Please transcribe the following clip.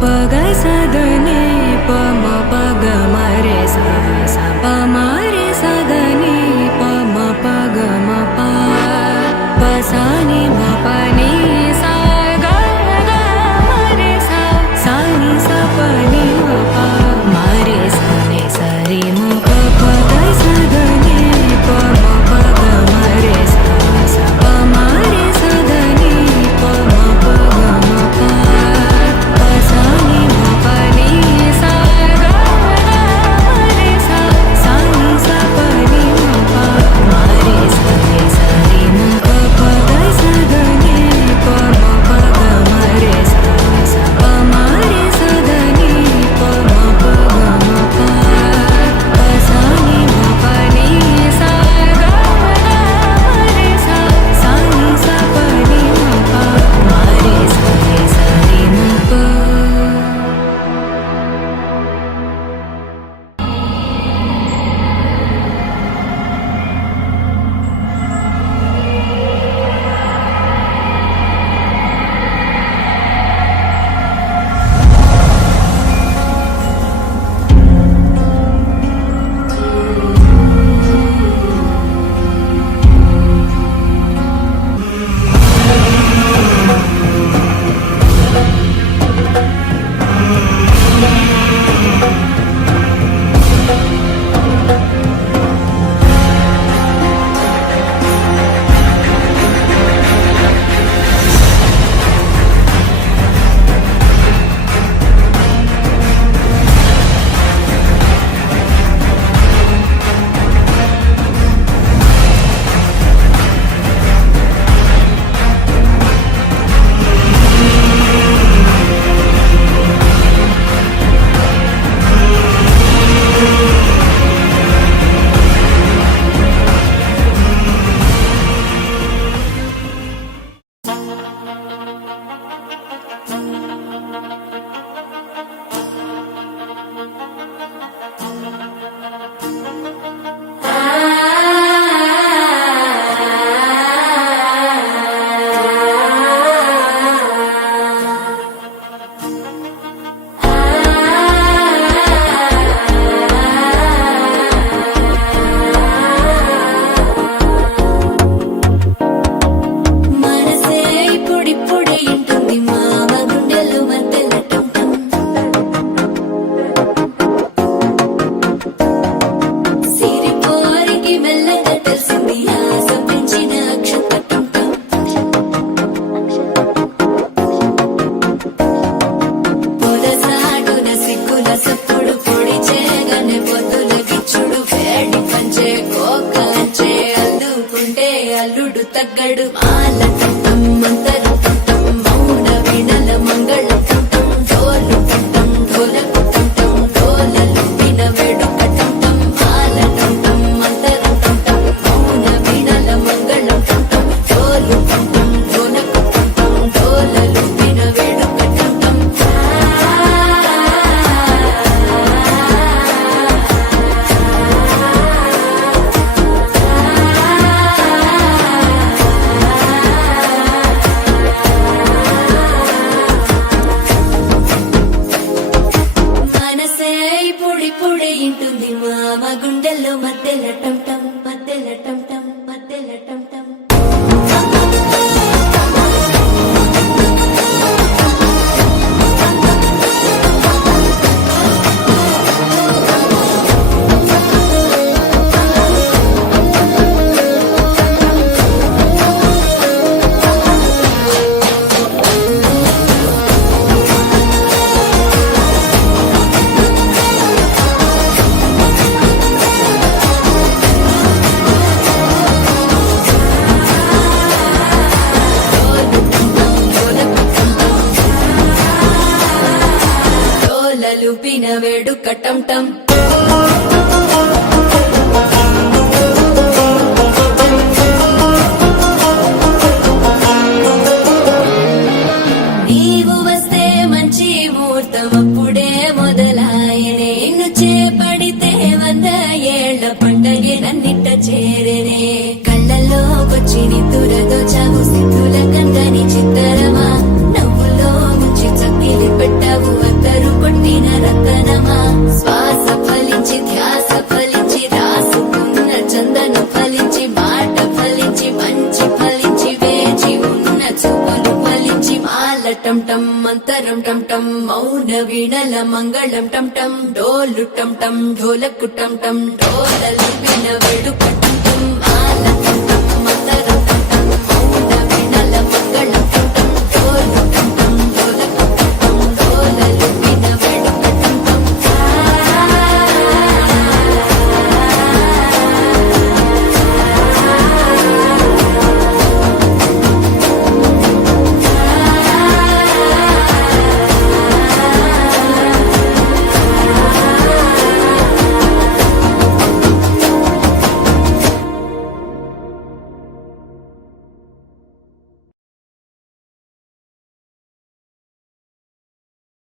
प ग स द नि प म प ग म रे सा सा प म रे सा द नि प म प ग म प प सा नि म प नि सा ग ग म रे सा सा नि सा प नि म प म रे सा नि सा रे म प प ग स द नि प म प ग म रे सा सा प म रे सा द नि प म प ग म प प सा नि म प नि सा ग ग म रे सा सा नि सा प नि म प म रे सा नि सा रे म प प ग स द नि प म प ग म रे सा सा प म रे सा द नि प म प ग म प प सा नि म प नि सा ग ग म रे सा सा नि सा प नि म प म रे सा नि सा रे म प మనసే ఇప్పుడిప్పుడే ఇంటుంది మామ గుండెలు మధ్యలటం సిరిపోరికి మెల్లగా తెలిసింది ఆశ పెంచిన అక్షతటం పొదసాటున సిగ్గుల సప్పుడు పొడి చేయగానే పొద్దుల గిచ్చుడు వేడి పంచే కోకలంచే అల్లుకుంటే అల్లుడు తగ్గడు మాల కంఠం మంతరు కంఠం మౌన వీణల మంగళ కంఠం డోలు కంఠం డోలకు కంఠం డోలలు విన వేడుక కంఠం మాల కంఠం మంతరు కంఠం మౌన వీణల మంగళ కంఠం డోలు కంఠం డోలకు కంఠం డోలలు విన వేడుక కంఠం మనసే ఇప్పుడిప్పుడే ఇంటుంది మామ గుండెల్లో మధ్యలటం టం మధ్యలటం టం మధ్యలటం టం డోలలుపిన వేడుక టం టం నీవు వస్తే మంచి ముహూర్తం అప్పుడే మొదలాయనే నిన్ను చేపడితే 100 ఏళ్ల పండగే నన్నిట్ట చేరేనే కళ్ళల్లోకొచ్చి నిద్దురదోచావు సిద్ధుల కందని చిత్తరమా నవ్వులో ముంచి చక్కిలి పెట్టావు నిండిన రతనమా శ్వాస ఫలించి ధ్యాస ఫలించి రాసుకున్న చందనం ఫలించి మాట ఫలించి మంచి ఫలించి వేచి ఉన్న చూపులు ఫలించి మాల టం టం మంతరం టం టం మౌన వీణల మంగళం టం టం డోలు టం టం ఢోలకు టం టం డోలలు విన వెడుక టం టం